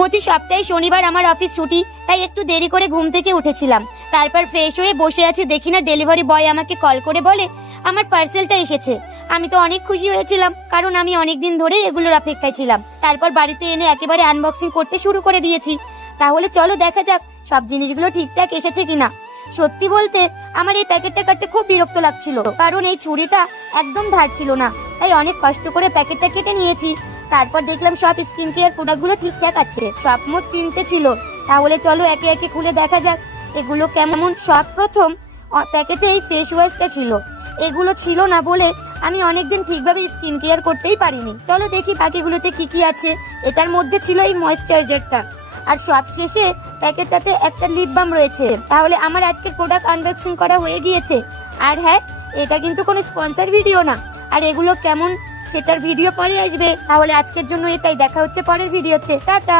প্রতি সপ্তাহে শনিবার আমার অফিস ছুটি, তাই একটু দেরি করে ঘুম থেকে উঠেছিলাম। তারপর ফ্রেশ হয়ে বসে আছি, দেখি না ডেলিভারি বয় আমাকে কল করে বলে আমার পার্সেলটা এসেছে। আমি তো অনেক খুশি হয়েছিলাম, কারণ আমি অনেকদিন ধরে এগুলোর অপেক্ষায় ছিলাম। তারপর বাড়িতে এনে একেবারে আনবক্সিং করতে শুরু করে দিয়েছি। তাহলে চলো দেখা যাক সব জিনিসগুলো ঠিকঠাক এসেছে কিনা। সত্যি বলতে আমার এই প্যাকেটটা কাটতে খুব বিরক্ত লাগছিল, কারণ এই ছুরিটা একদম ধার ছিল না, তাই অনেক কষ্ট করে প্যাকেটটা কেটে নিয়েছি। তারপর দেখলাম সব স্কিন কেয়ার প্রোডাক্টগুলো ঠিকঠাক আছে। সব মোট 3টে ছিল। তাহলে চলো একে একে খুলে দেখা যাক এগুলো কেমন। সব প্রথম প্যাকেটে এই ফেস ওয়াশটা ছিল। এগুলো ছিল না বলে আমি অনেকদিন ঠিকভাবে স্কিন কেয়ার করতেই পারিনি। চলো দেখি বাকিগুলোতে কি কি আছে। এটার মধ্যে ছিল এই ময়েশ্চারাইজারটা, আর সব শেষে প্যাকেটটাতে একটা লিপ বাম রয়েছে। তাহলে আমার আজকের প্রোডাক্ট আনবক্সিং করা হয়ে গিয়েছে। আর হ্যাঁ, এটা কিন্তু কোনো স্পন্সর ভিডিও না, আর এগুলো কেমন সেটার ভিডিও পরে আসবে। তাহলে আজকের জন্য এটাই, দেখা হচ্ছে পরের ভিডিওতে। টাটা।